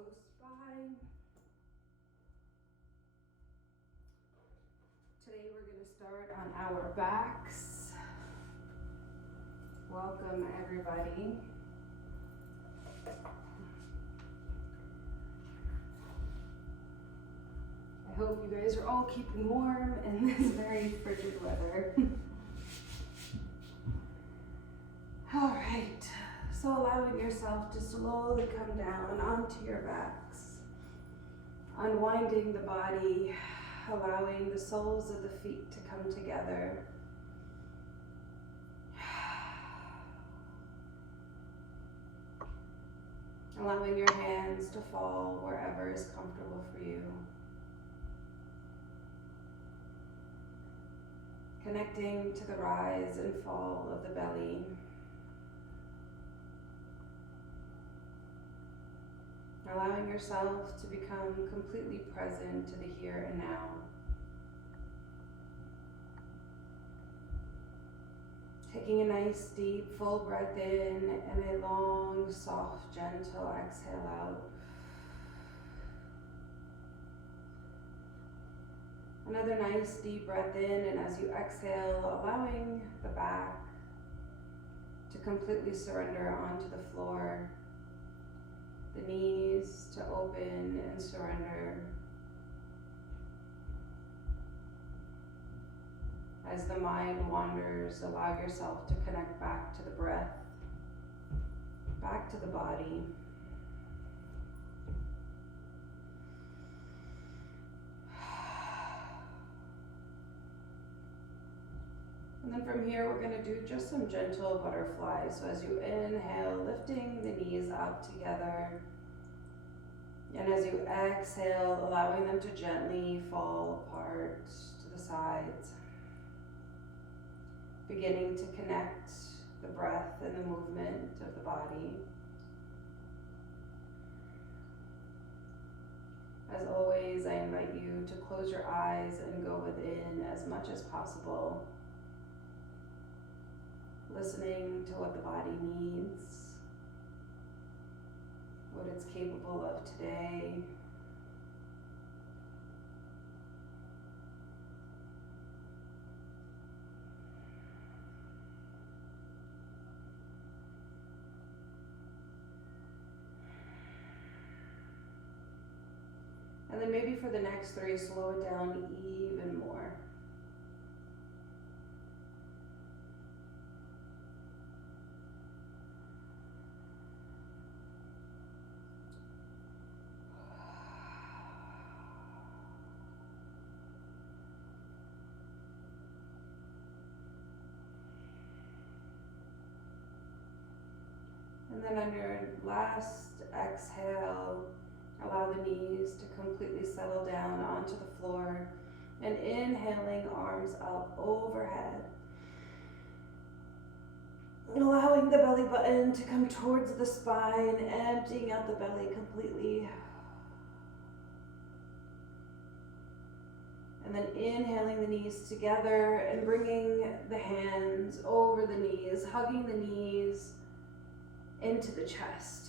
close by. Today we're going to start on our backs. Welcome everybody. I hope you guys are all keeping warm in this very frigid weather. All right, so allowing yourself to slowly come down onto your backs, unwinding the body, allowing the soles of the feet to come together. Allowing your hands to fall wherever is comfortable for you. Connecting to the rise and fall of the belly. Allowing yourself to become completely present to the here and now. Taking a nice deep full breath in and a long, soft, gentle exhale out. Another nice deep breath in, and as you exhale, allowing the back to completely surrender onto the floor. The knees to open and surrender. As the mind wanders, allow yourself to connect back to the breath, back to the body. And then from here, we're going to do just some gentle butterflies. So as you inhale, lifting the knees up together. And as you exhale, allowing them to gently fall apart to the sides. Beginning to connect the breath and the movement of the body. As always, I invite you to close your eyes and go within as much as possible. Listening to what the body needs, what it's capable of today. And then maybe for the next 3, slow it down even more. And then on your last exhale, allow the knees to completely settle down onto the floor. And inhaling, arms up overhead. And allowing the belly button to come towards the spine, emptying out the belly completely. And then inhaling the knees together and bringing the hands over the knees, hugging the knees into the chest.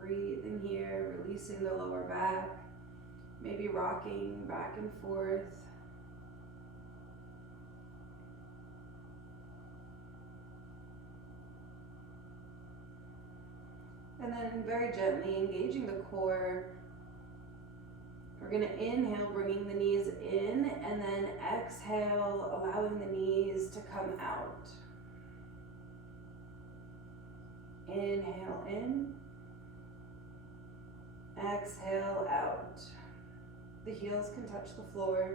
Breathing here, releasing the lower back, maybe rocking back and forth. And then very gently engaging the core. We're going to inhale, bringing the knees in, and then exhale, allowing the knees to come out. Inhale in, exhale out. The heels can touch the floor.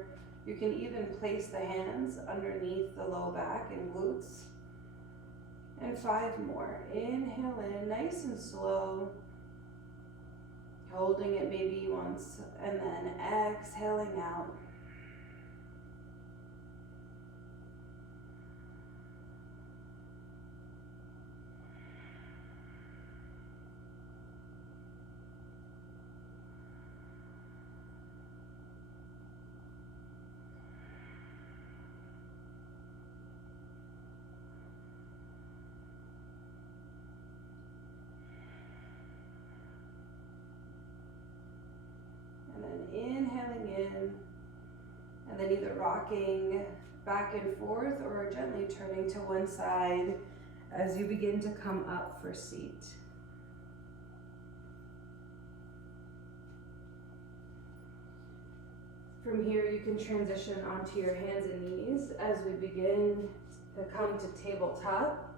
You can even place the hands underneath the low back and glutes. And 5 more. Inhale in, nice and slow. Holding it maybe once, and then exhaling out. settling in, and then either rocking back and forth or gently turning to one side as you begin to come up for seat. From here, you can transition onto your hands and knees as we begin to come to tabletop.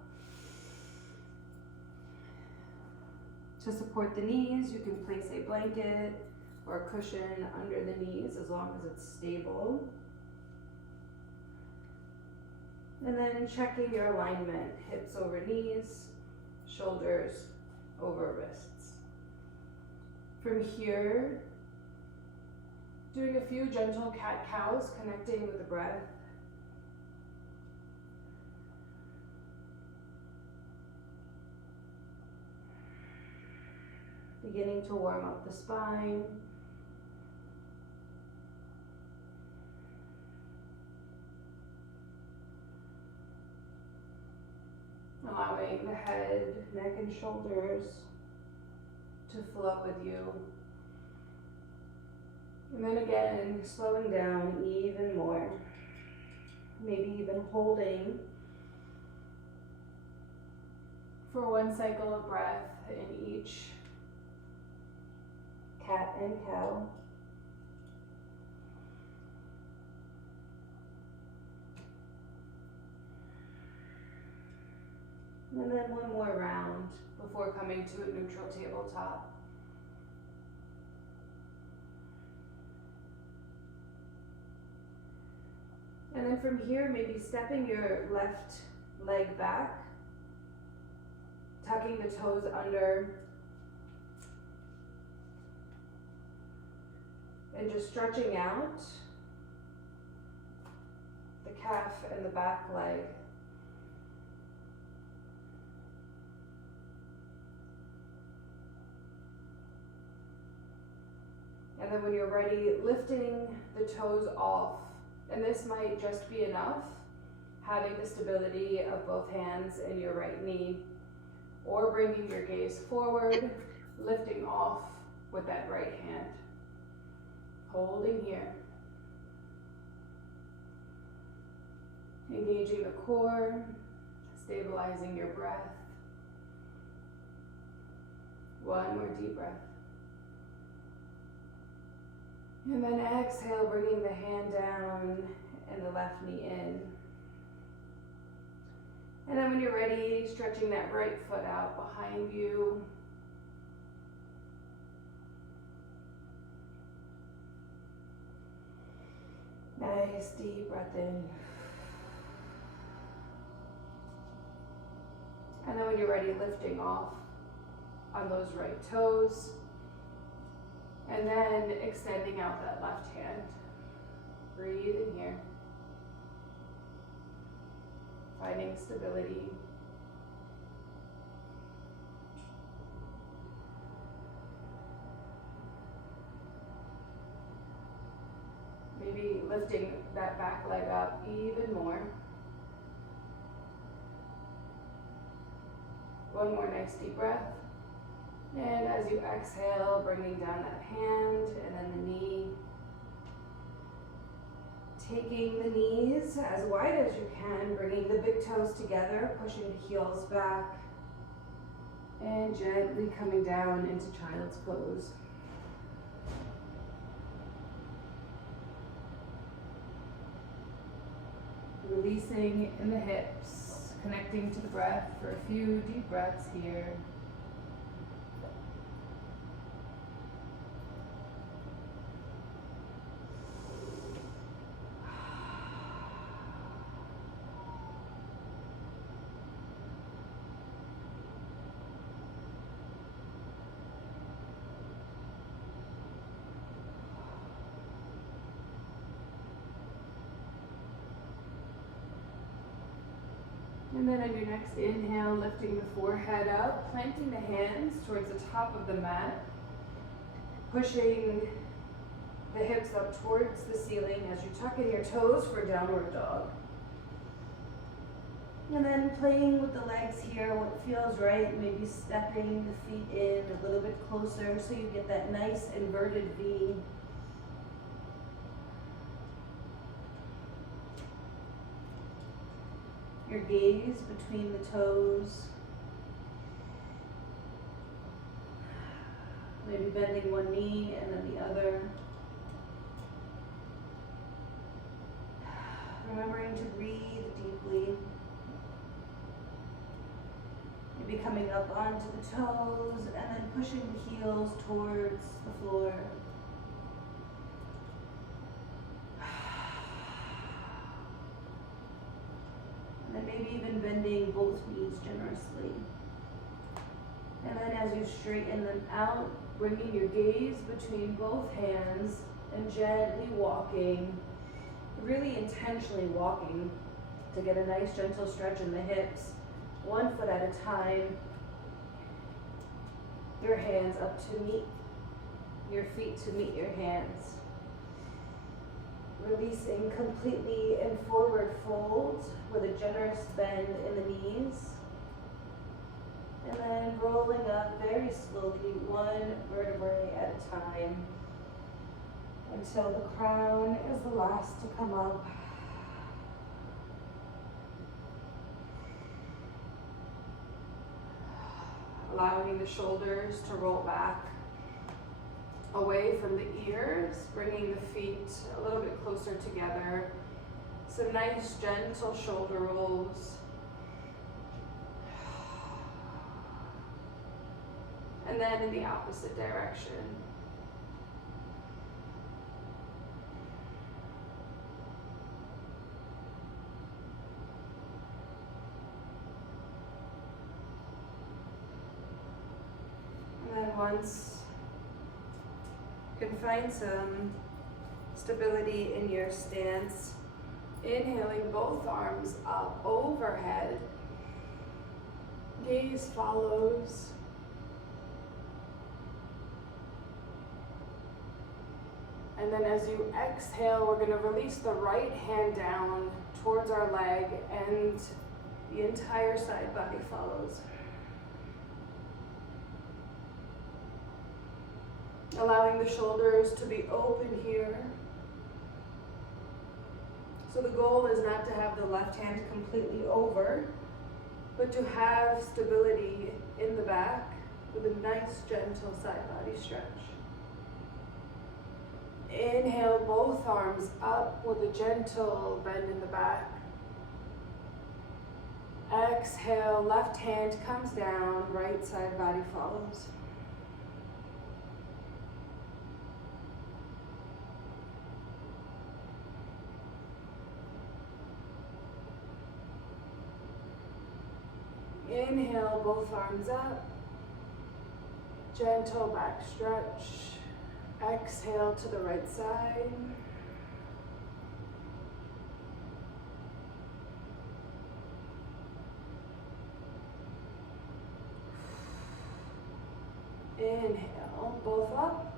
To support the knees, you can place a blanket or a cushion under the knees as long as it's stable. And then checking your alignment, hips over knees, shoulders over wrists. From here, doing a few gentle cat-cows, connecting with the breath. Beginning to warm up the spine. Allowing the head, neck, and shoulders to flow with you. And then again, slowing down even more. Maybe even holding for one cycle of breath in each cat and cow. And then one more round before coming to a neutral tabletop. And then from here, maybe stepping your left leg back, tucking the toes under, and just stretching out the calf and the back leg. And then when you're ready, lifting the toes off. And this might just be enough, having the stability of both hands in your right knee, or bringing your gaze forward, lifting off with that right hand. Holding here. Engaging the core, stabilizing your breath. One more deep breath. And then exhale, bringing the hand down and the left knee in. And then when you're ready, stretching that right foot out behind you. Nice deep breath in. And then when you're ready, lifting off on those right toes. And then extending out that left hand. Breathe in here. Finding stability. Maybe lifting that back leg up even more. One more nice deep breath. And as you exhale, bringing down that hand and then the knee. Taking the knees as wide as you can, bringing the big toes together, pushing the heels back, and gently coming down into child's pose. Releasing in the hips, connecting to the breath for a few deep breaths here. And then on your next inhale, lifting the forehead up, planting the hands towards the top of the mat, pushing the hips up towards the ceiling as you tuck in your toes for downward dog. And then playing with the legs here, what feels right, maybe stepping the feet in a little bit closer so you get that nice inverted V. your gaze between the toes. Maybe bending one knee and then the other. Remembering to breathe deeply. Maybe coming up onto the toes and then pushing the heels towards the floor. And then maybe even bending both knees generously. And then as you straighten them out, bringing your gaze between both hands and gently walking, really intentionally walking to get a nice gentle stretch in the hips, 1 foot at a time. Your hands up to meet your feet, to meet your hands. Releasing completely in forward fold with a generous bend in the knees. And then rolling up very slowly, 1 vertebrae at a time, until the crown is the last to come up. Allowing the shoulders to roll back away from the ears, bringing the feet a little bit closer together. Some nice gentle shoulder rolls. And then in the opposite direction. And then once you can find some stability in your stance, inhaling both arms up overhead. Gaze follows. And then as you exhale, we're going to release the right hand down towards our leg, and the entire side body follows. Allowing the shoulders to be open here. So the goal is not to have the left hand completely over, but to have stability in the back with a nice gentle side body stretch. Inhale both arms up with a gentle bend in the back. Exhale, left hand comes down, right side body follows. Inhale, both arms up. Gentle back stretch. Exhale to the right side. Inhale, both up.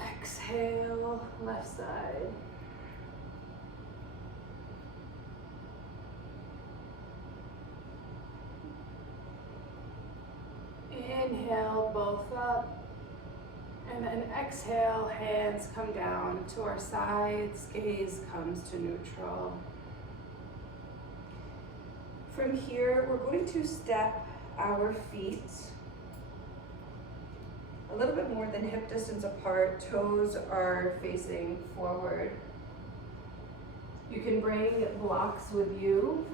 Exhale, left side. Inhale, both up. And then exhale, hands come down to our sides, gaze comes to neutral. From here, we're going to step our feet a little bit more than hip distance apart. Toes are facing forward. You can bring blocks with you.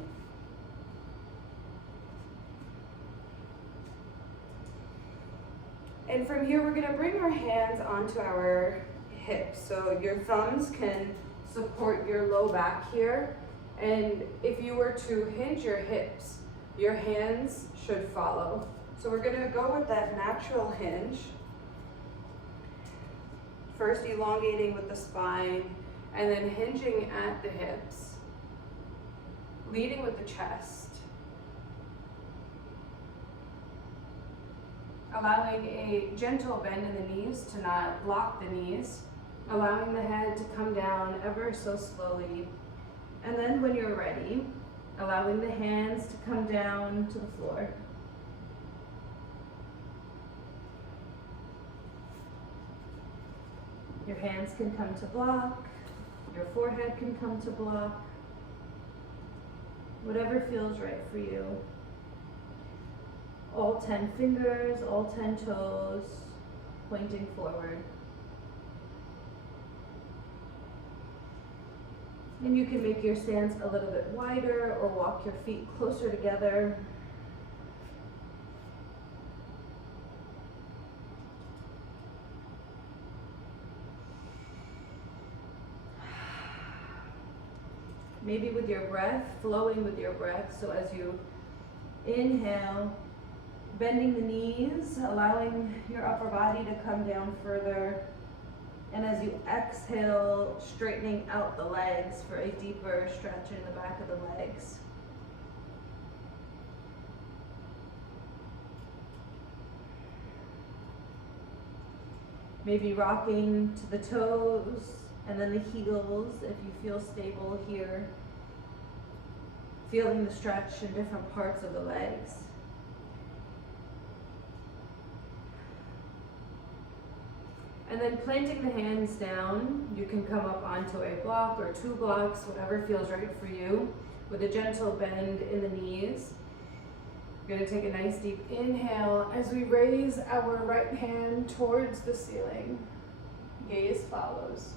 And from here, we're gonna bring our hands onto our hips. So your thumbs can support your low back here. And if you were to hinge your hips, your hands should follow. So we're gonna go with that natural hinge. First elongating with the spine, and then hinging at the hips. Leading with the chest. Allowing a gentle bend in the knees to not block the knees. Allowing the head to come down ever so slowly. And then when you're ready, allowing the hands to come down to the floor. Your hands can come to block. Your forehead can come to block. whatever feels right for you. All 10 fingers, all 10 toes pointing forward. And you can make your stance a little bit wider or walk your feet closer together. Maybe with your breath, flowing with your breath. So as you inhale, bending the knees, allowing your upper body to come down further. And as you exhale, straightening out the legs for a deeper stretch in the back of the legs. Maybe rocking to the toes and then the heels if you feel stable here. Feeling the stretch in different parts of the legs. And then planting the hands down, you can come up onto a block or 2 blocks, whatever feels right for you, with a gentle bend in the knees. We're going to take a nice deep inhale as we raise our right hand towards the ceiling. Gaze follows.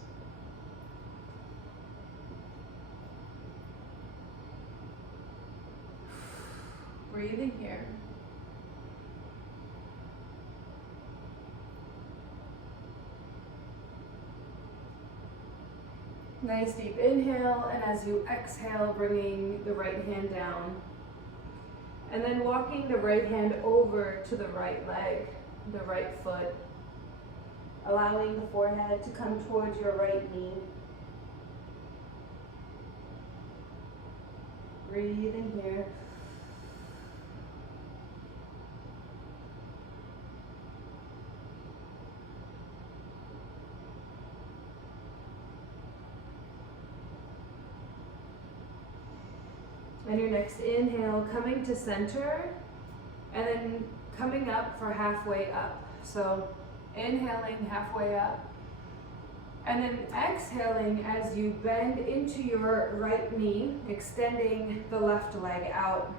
Breathing here. Nice deep inhale, and as you exhale, bringing the right hand down. And then walking the right hand over to the right leg, the right foot. Allowing the forehead to come towards your right knee. Breathing here. And your next inhale, coming to center, and then coming up for halfway up. So inhaling halfway up, and then exhaling as you bend into your right knee, extending the left leg out.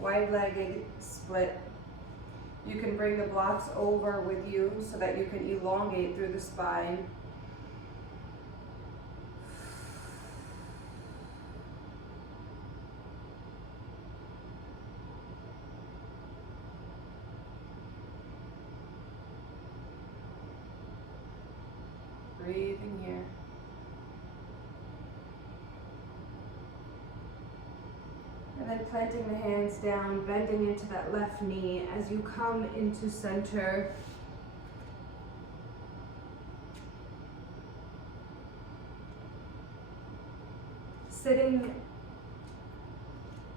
Wide-legged split. You can bring the blocks over with you so that you can elongate through the spine. Breathing here. And then planting the hands down, bending into that left knee as you come into center. Sitting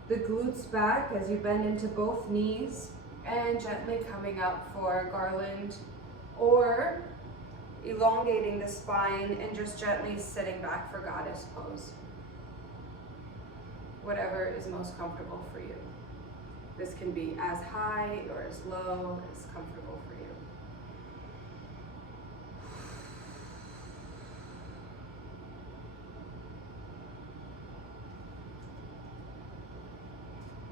the glutes back as you bend into both knees, and gently coming up for garland, or elongating the spine and just gently sitting back for goddess pose. Whatever is most comfortable for you. This can be as high or as low as comfortable for you.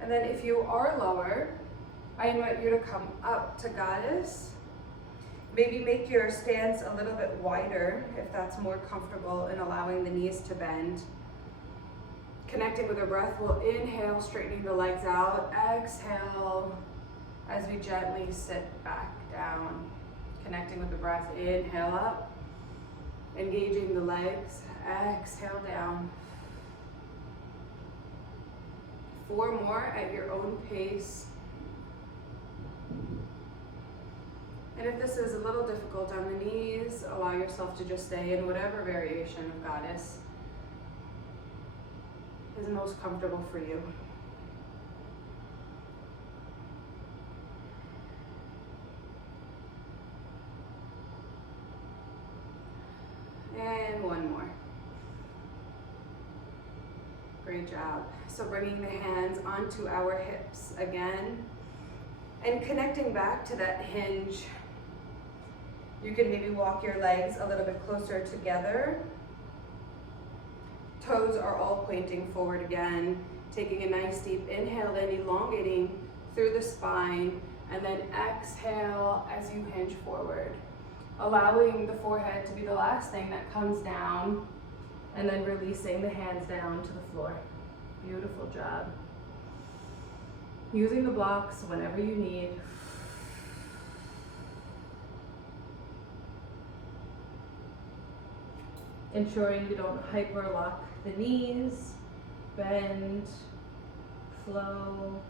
And then if you are lower, I invite you to come up to goddess. Maybe make your stance a little bit wider if that's more comfortable, and allowing the knees to bend. Connecting with the breath, we'll inhale, straightening the legs out. Exhale as we gently sit back down. Connecting with the breath, inhale up. Engaging the legs, exhale down. 4 more at your own pace. And if this is a little difficult on the knees, allow yourself to just stay in whatever variation of goddess is most comfortable for you. And 1 more. Great job. So bringing the hands onto our hips again, and connecting back to that hinge. You can maybe walk your legs a little bit closer together. Toes are all pointing forward again. Taking a nice deep inhale in, elongating through the spine, and then exhale as you hinge forward. Allowing the forehead to be the last thing that comes down, and then releasing the hands down to the floor. Beautiful job. Using the blocks whenever you need. Ensuring you don't hyperlock the knees, bend, flow,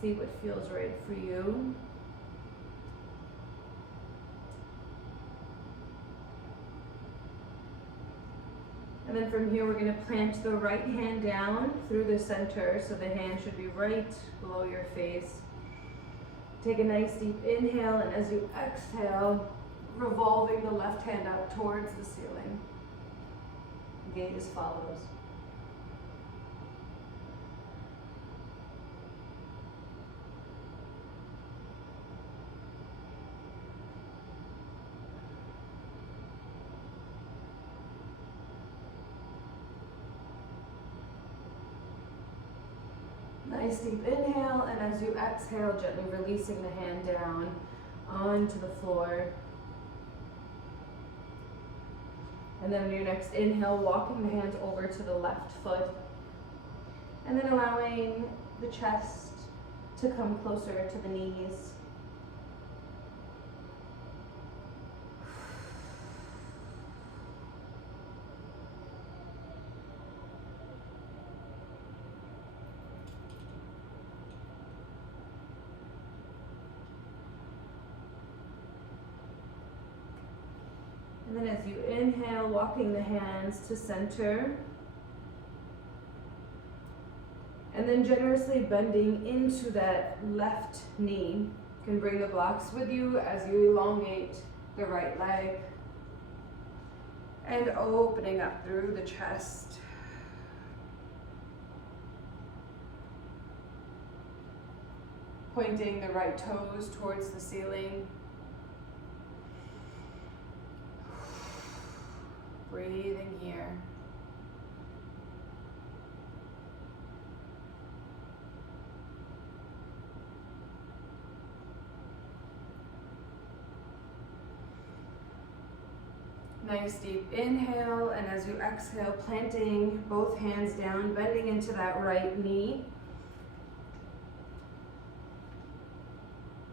see what feels right for you. And then from here, we're going to plant the right hand down through the center, so the hand should be right below your face. Take a nice deep inhale, and as you exhale, revolving the left hand up towards the ceiling. Gaze follows. Nice deep inhale, and as you exhale, gently releasing the hand down onto the floor. And then on your next inhale, walking the hands over to the left foot. And then allowing the chest to come closer to the knees. And then as you inhale, walking the hands to center. And then generously bending into that left knee. You can bring the blocks with you as you elongate the right leg. And opening up through the chest. Pointing the right toes towards the ceiling. Breathing here. Nice deep inhale, and as you exhale, planting both hands down, bending into that right knee.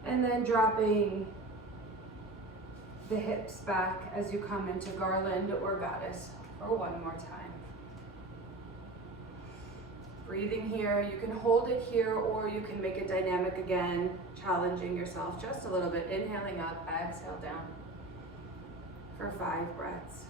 And then dropping the hips back as you come into garland or goddess for one more time. Breathing here, you can hold it here or you can make it dynamic again, challenging yourself just a little bit. Inhaling up, exhale down for 5 breaths.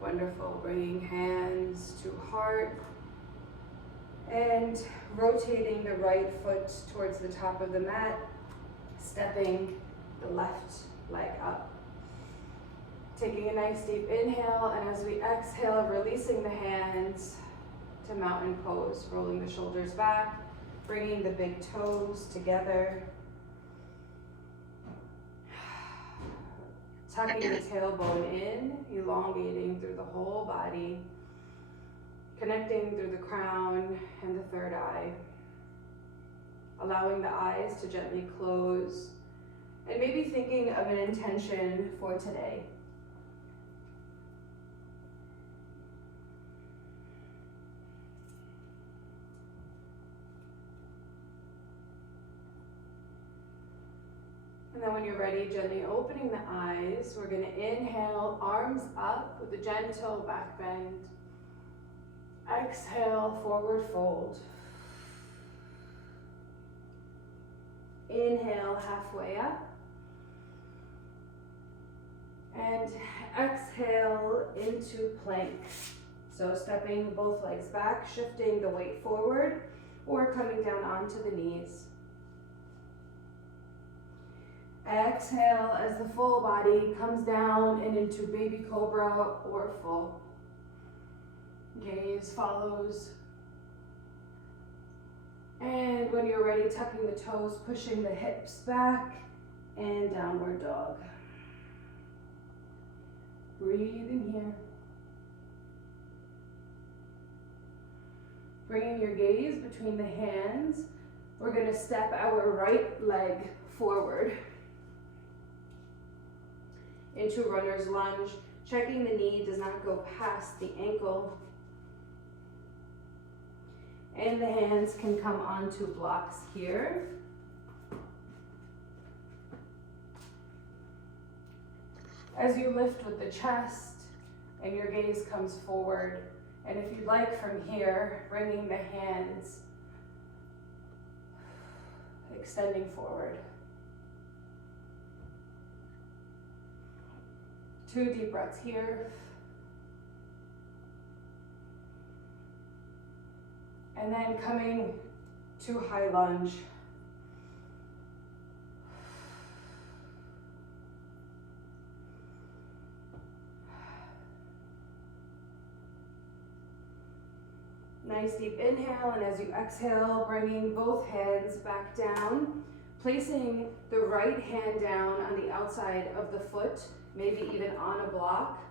Wonderful. Bringing hands to heart and rotating the right foot towards the top of the mat, stepping the left leg up. Taking a nice deep inhale, and as we exhale, releasing the hands to mountain pose, rolling the shoulders back, bringing the big toes together. Tucking the tailbone in, elongating through the whole body, connecting through the crown and the third eye. Allowing the eyes to gently close, and maybe thinking of an intention for today. And then when you're ready, gently opening the eyes, we're going to inhale, arms up with a gentle back bend. Exhale, forward fold. Inhale, halfway up. And exhale into plank. So stepping both legs back, shifting the weight forward, or coming down onto the knees. Exhale as the full body comes down and into baby cobra or full. Gaze follows. And when you're ready, tucking the toes, pushing the hips back, and downward dog. Breathe in here. Bringing your gaze between the hands, we're going to step our right leg forward into runner's lunge, checking the knee does not go past the ankle. And the hands can come onto blocks here. As you lift with the chest and your gaze comes forward, and if you'd like from here, bringing the hands, extending forward. 2 deep breaths here. And then coming to high lunge. Nice deep inhale, and as you exhale, bringing both hands back down, placing the right hand down on the outside of the foot, maybe even on a block,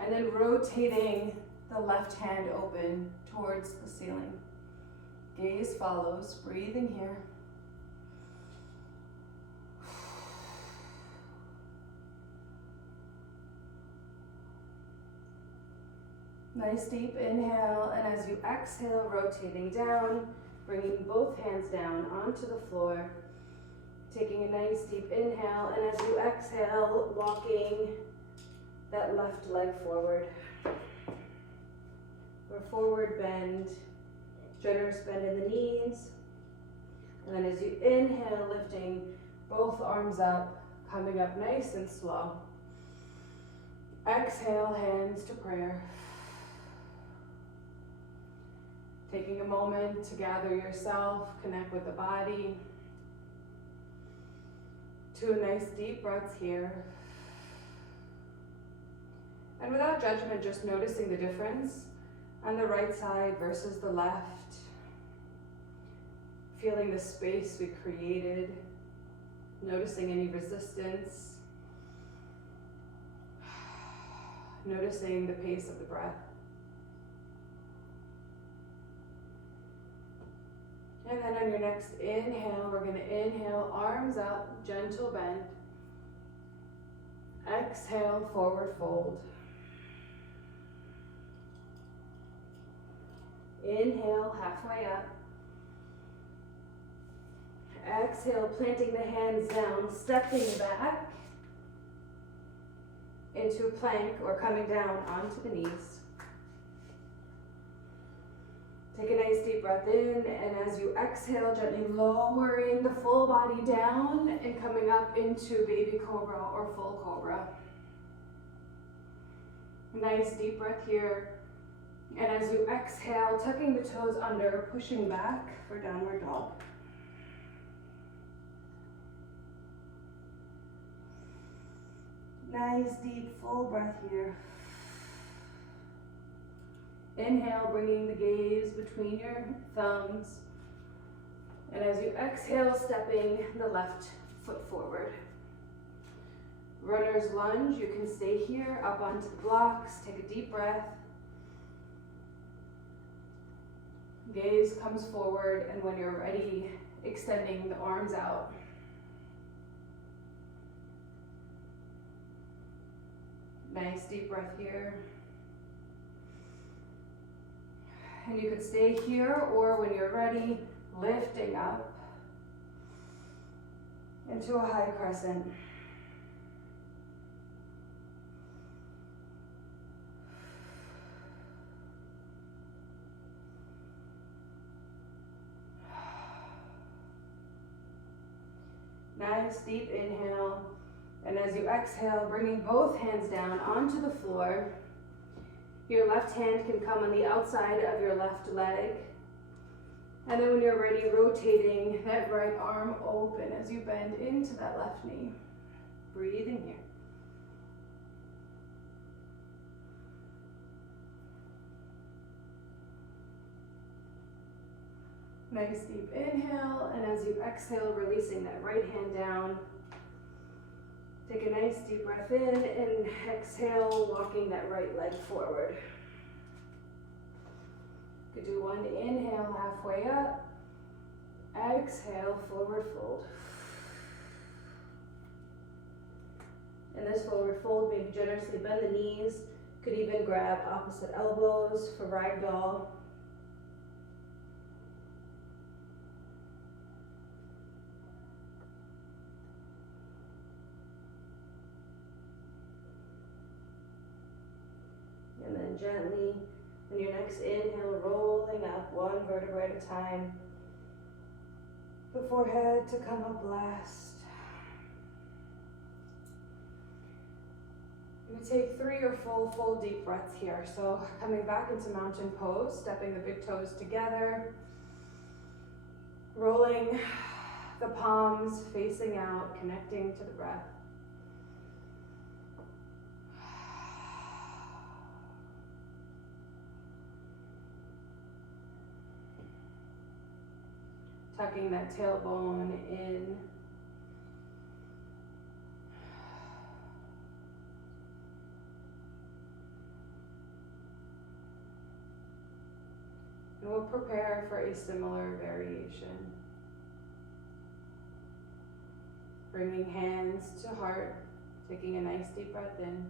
and then rotating the left hand open towards the ceiling. Gaze follows, breathe in here. Nice deep inhale, and as you exhale, rotating down, bringing both hands down onto the floor, taking a nice deep inhale, and as you exhale, walking that left leg forward. Or forward bend, generous bend in the knees, and then as you inhale, lifting both arms up, coming up nice and slow. Exhale, hands to prayer. Taking a moment to gather yourself, connect with the body. 2 nice deep breaths here. And without judgment, just noticing the difference on the right side versus the left. Feeling the space we created. Noticing any resistance. Noticing the pace of the breath. And then on your next inhale, we're going to inhale, arms up, gentle bend. Exhale, forward fold. Inhale, halfway up. Exhale, planting the hands down, stepping back into plank or coming down onto the knees. Take a nice deep breath in, and as you exhale, gently lowering the full body down and coming up into baby cobra or full cobra. Nice deep breath here. And as you exhale, tucking the toes under, pushing back for downward dog. Nice deep full breath here. Inhale, bringing the gaze between your thumbs. And as you exhale, stepping the left foot forward. Runner's lunge, you can stay here, up onto the blocks, take a deep breath. Gaze comes forward, and when you're ready, extending the arms out. Nice deep breath here. And you could stay here, or when you're ready, lifting up into a high crescent. Nice deep inhale, and as you exhale, bringing both hands down onto the floor. Your left hand can come on the outside of your left leg. And then when you're ready, rotating that right arm open as you bend into that left knee. Breathing here. Nice deep inhale, and as you exhale, releasing that right hand down. Take a nice deep breath in and exhale, walking that right leg forward. You could do one inhale halfway up, exhale, forward fold. In this forward fold, maybe generously bend the knees. Could even grab opposite elbows for ragdoll. And then gently, in your next inhale, rolling up one vertebra at a time. The forehead to come up last. We take 3 or 4 full deep breaths here. So coming back into mountain pose, stepping the big toes together, rolling the palms facing out, connecting to the breath. Tucking that tailbone in. And we'll prepare for a similar variation. Bringing hands to heart, taking a nice deep breath in.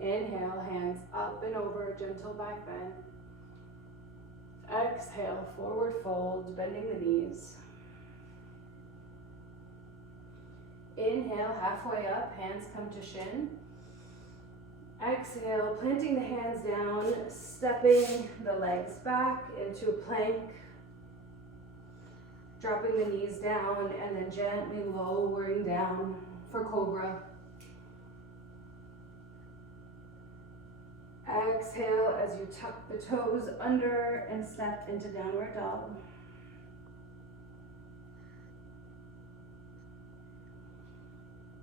Inhale, hands up and over, gentle back bend. Exhale, forward fold, bending the knees. Inhale, halfway up, hands come to shin. Exhale, planting the hands down, stepping the legs back into a plank. Dropping the knees down and then gently lowering down for cobra. Exhale as you tuck the toes under and step into downward dog.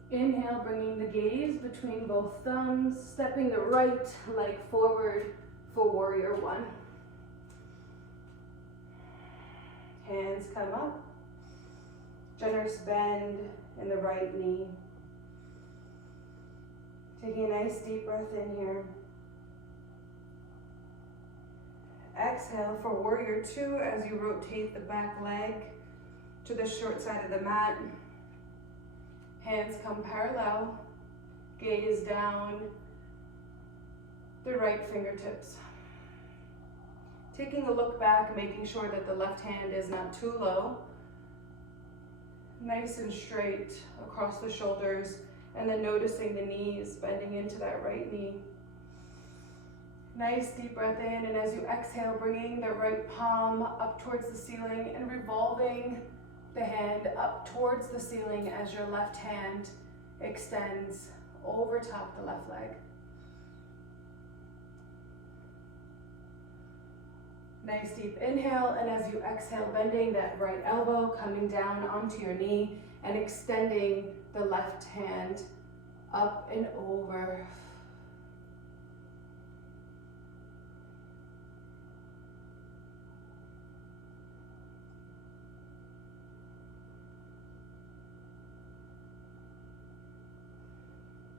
Inhale, bringing the gaze between both thumbs, stepping the right leg forward for warrior one. Hands come up, generous bend in the right knee. Taking a nice deep breath in here. Exhale for warrior two as you rotate the back leg to the short side of the mat. Hands come parallel, gaze down, the right fingertips. Taking a look back, making sure that the left hand is not too low. Nice and straight across the shoulders, and then noticing the knees bending into that right knee. Nice deep breath in, and as you exhale, bringing the right palm up towards the ceiling and revolving the hand up towards the ceiling as your left hand extends over top the left leg. Nice deep inhale, and as you exhale, bending that right elbow, coming down onto your knee and extending the left hand up and over.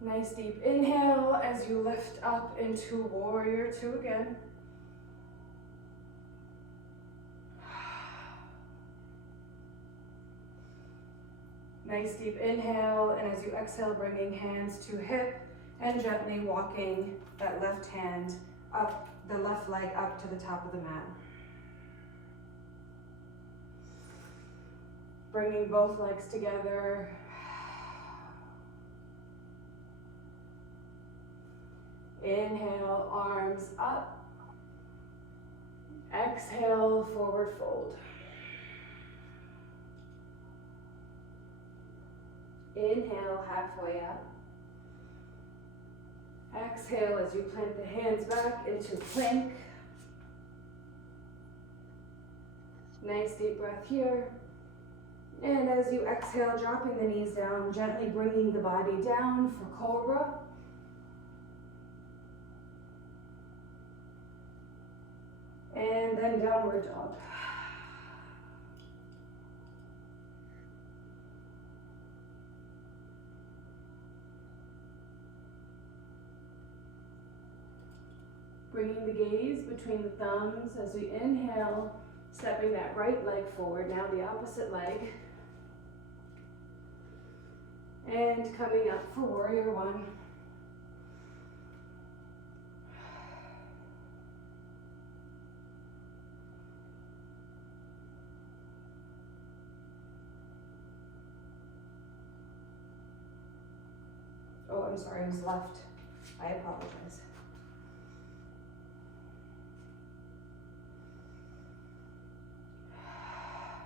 Nice deep inhale as you lift up into warrior two again. Nice deep inhale, and as you exhale, bringing hands to hip and gently walking that left hand up, the left leg up to the top of the mat. Bringing both legs together. Inhale, arms up. Exhale, forward fold. Inhale, halfway up. Exhale as you plant the hands back into plank. Nice deep breath here. And as you exhale, dropping the knees down, gently bringing the body down for cobra. And then downward dog. Bringing the gaze between the thumbs as we inhale, stepping that right leg forward, now the opposite leg. And coming up for warrior one. Oh, I'm sorry, it was left. I apologize.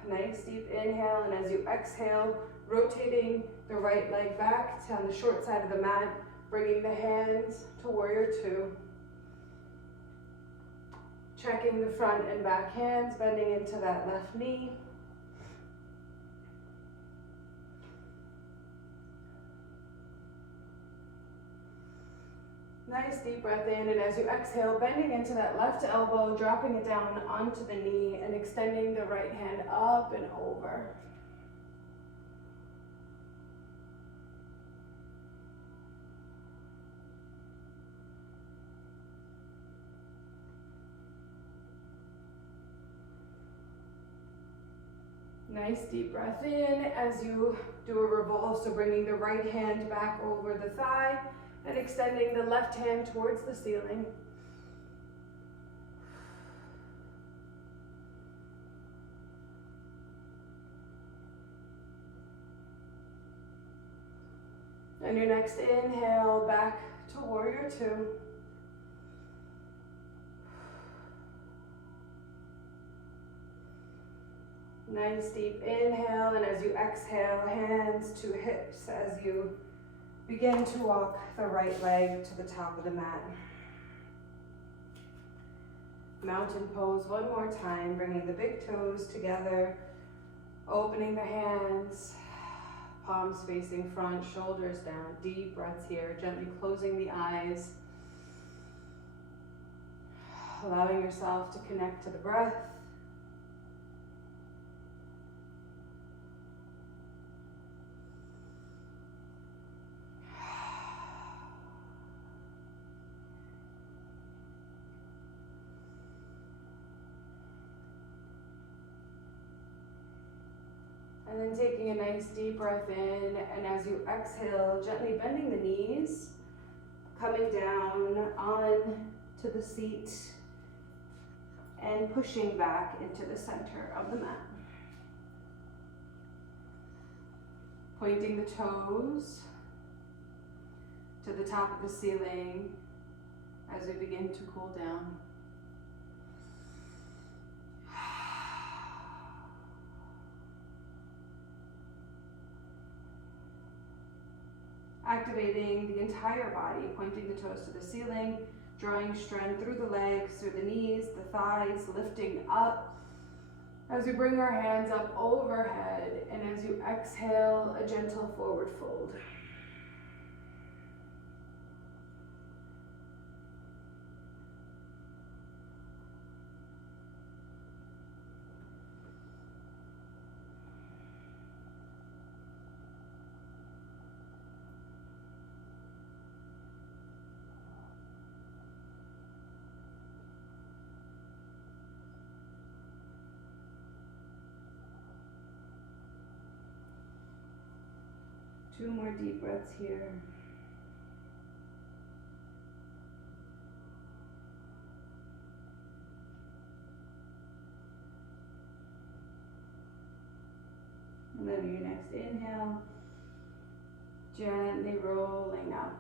Nice deep inhale, and as you exhale, rotating the right leg back to on the short side of the mat, bringing the hands to warrior two. Checking the front and back hands, bending into that left knee. Nice deep breath in, and as you exhale, bending into that left elbow, dropping it down onto the knee and extending the right hand up and over. Nice deep breath in as you do a revolve, so bringing the right hand back over the thigh and extending the left hand towards the ceiling. And your next inhale back to warrior two. Nice deep inhale, and as you exhale, hands to hips as you begin to walk the right leg to the top of the mat. Mountain pose one more time, bringing the big toes together, opening the hands, palms facing front, shoulders down. Deep breaths here, gently closing the eyes, allowing yourself to connect to the breath. And then taking a nice deep breath in, and as you exhale, gently bending the knees, coming down on to the seat, and pushing back into the center of the mat. Pointing the toes to the top of the ceiling as we begin to cool down. Activating the entire body, pointing the toes to the ceiling, drawing strength through the legs, through the knees, the thighs, lifting up. As we bring our hands up overhead, and as you exhale, a gentle forward fold. Two more deep breaths here. And then your next inhale, gently rolling up.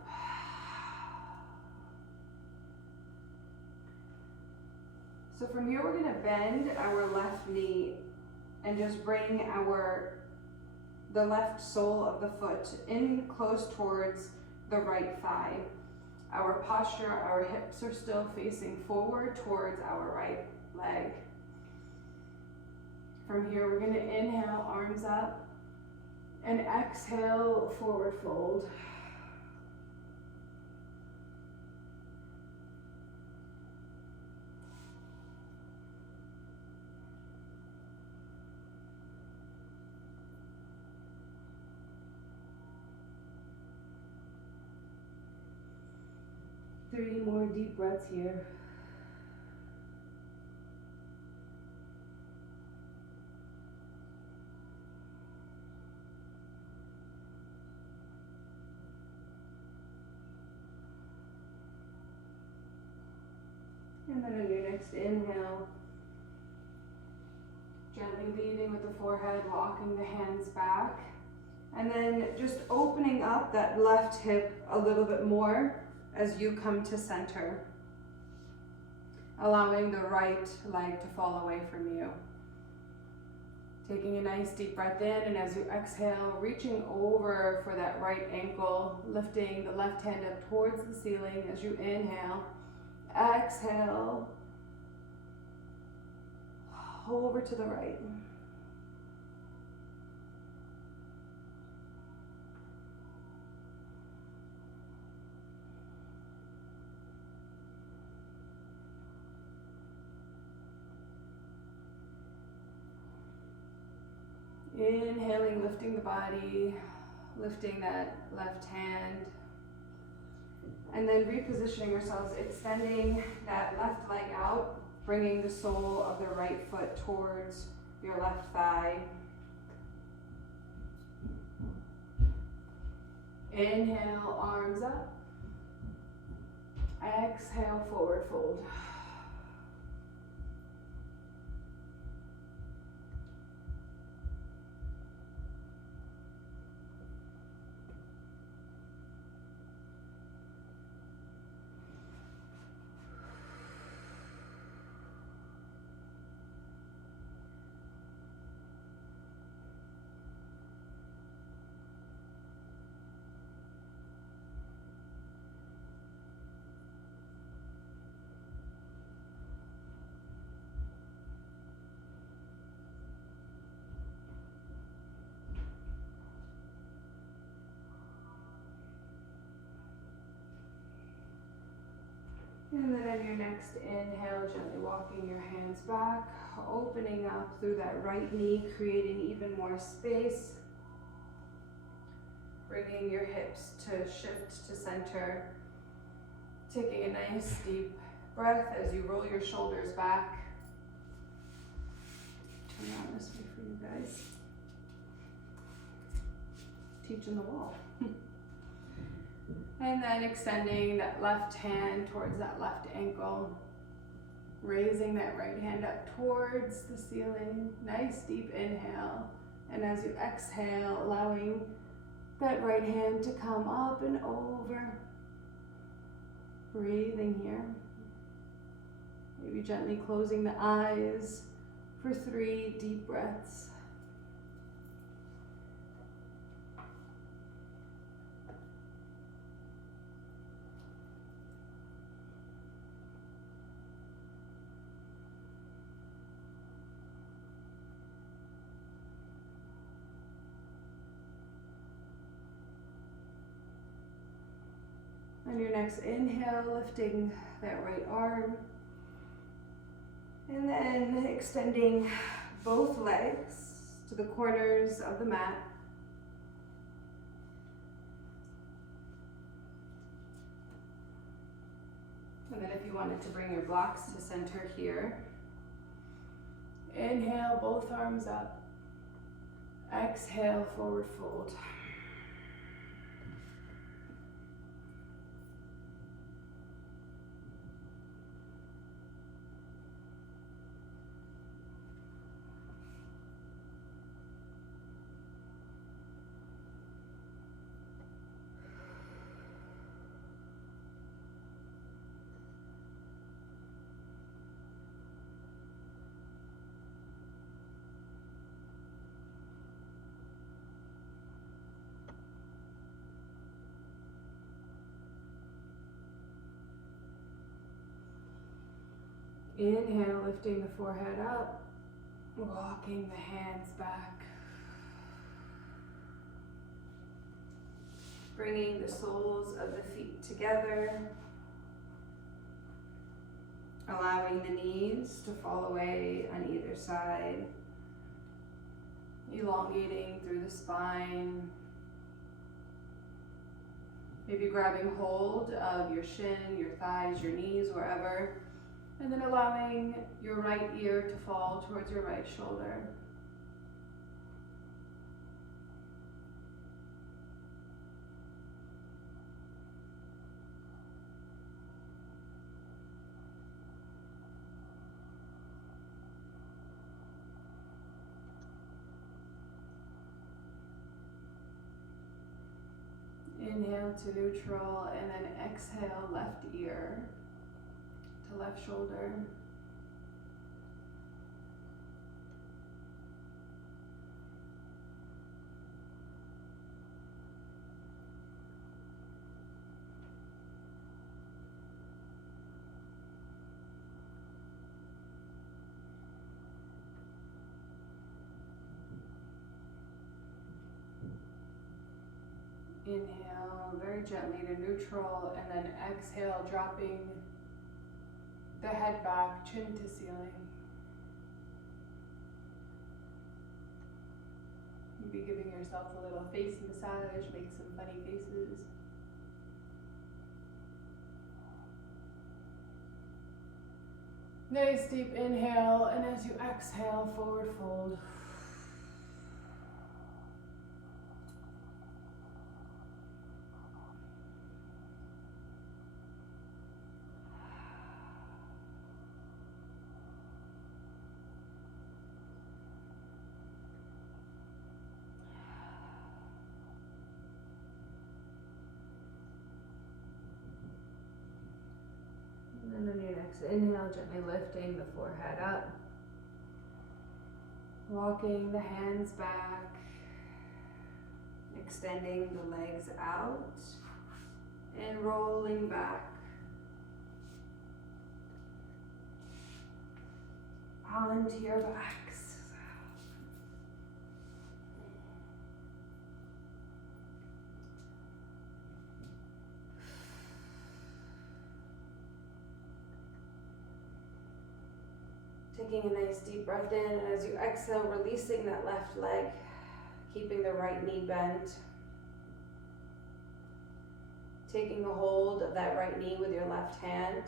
So from here, we're going to bend our left knee and just bring the left sole of the foot in close towards the right thigh. Our posture, our hips are still facing forward towards our right leg. From here, we're going to inhale, arms up, And exhale, forward fold. Three more deep breaths here. And then on your next inhale, gently leading with the forehead, walking the hands back. And then just opening up that left hip a little bit more as you come to center. Allowing the right leg to fall away from you. Taking a nice deep breath in, and as you exhale, reaching over for that right ankle, lifting the left hand up towards the ceiling as you inhale. Exhale, over to the right. Inhaling, lifting the body, lifting that left hand. And then repositioning ourselves, extending that left leg out, bringing the sole of the right foot towards your left thigh. Inhale, arms up. Exhale, forward fold. And then on your next inhale, gently walking your hands back, opening up through that right knee, creating even more space. Bringing your hips to shift to center. Taking a nice deep breath as you roll your shoulders back. Turn around this way for you guys. Teaching the wall. And then extending that left hand towards that left ankle. Raising that right hand up towards the ceiling. Nice deep inhale. And as you exhale, allowing that right hand to come up and over. Breathing here. Maybe gently closing the eyes for 3 deep breaths. On your next inhale, lifting that right arm. And then extending both legs to the corners of the mat. And then if you wanted to bring your blocks to center here. Inhale, both arms up. Exhale, forward fold. Inhale, lifting the forehead up, walking the hands back. bringing the soles of the feet together, allowing the knees to fall away on either side, elongating through the spine, maybe grabbing hold of your shin, your thighs, your knees, wherever, and then allowing your right ear to fall towards your right shoulder. Inhale to neutral, and then exhale left ear to left shoulder. Inhale very gently to neutral, and then exhale, dropping the head back, chin to ceiling. Maybe giving yourself a little face massage, make some funny faces. Nice deep inhale, and as you exhale, forward fold. And then on your next inhale, gently lifting the forehead up, walking the hands back, extending the legs out, and rolling back. Onto your backs. Taking a nice deep breath in, and as you exhale, releasing that left leg, keeping the right knee bent. Taking a hold of that right knee with your left hand.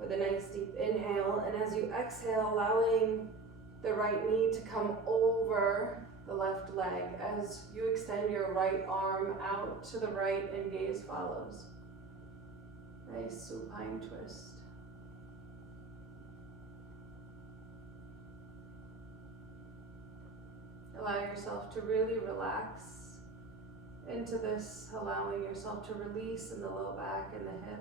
With a nice deep inhale, and as you exhale, allowing the right knee to come over the left leg as you extend your right arm out to the right and gaze follows. Nice supine twist. Allow yourself to really relax into this, allowing yourself to release in the low back and the hip.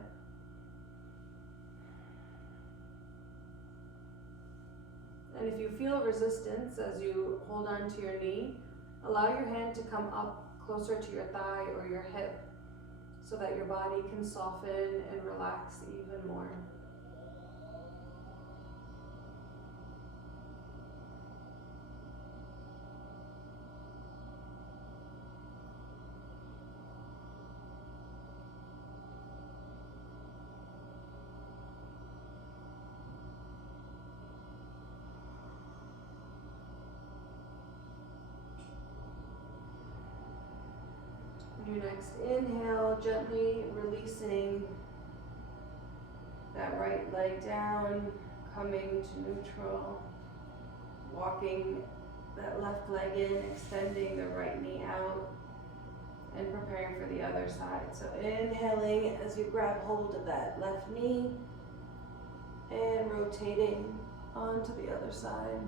And if you feel resistance as you hold on to your knee, allow your hand to come up closer to your thigh or your hip so that your body can soften and relax even more. On your next inhale, gently releasing that right leg down, coming to neutral, walking that left leg in, extending the right knee out, and preparing for the other side. So inhaling as you grab hold of that left knee, and rotating onto the other side.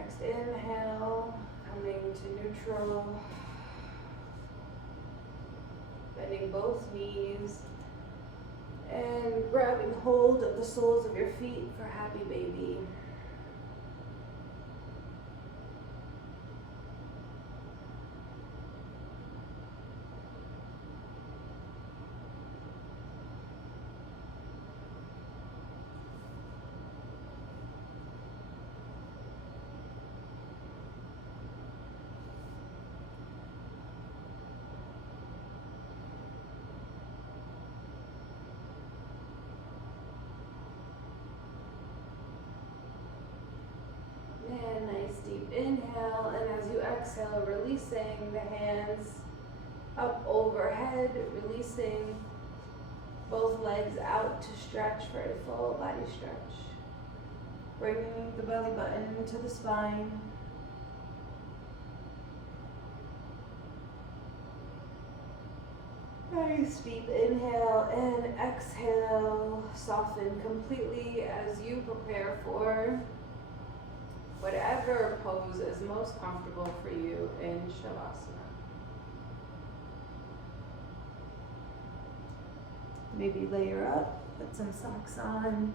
next inhale, coming to neutral, bending both knees, and grabbing hold of the soles of your feet for happy baby. And nice deep inhale, and as you exhale, releasing the hands up overhead, releasing both legs out to stretch for a full body stretch. Bringing the belly button to the spine. Nice deep inhale and exhale. Soften completely as you prepare for whatever pose is most comfortable for you in Shavasana. Maybe layer up, put some socks on.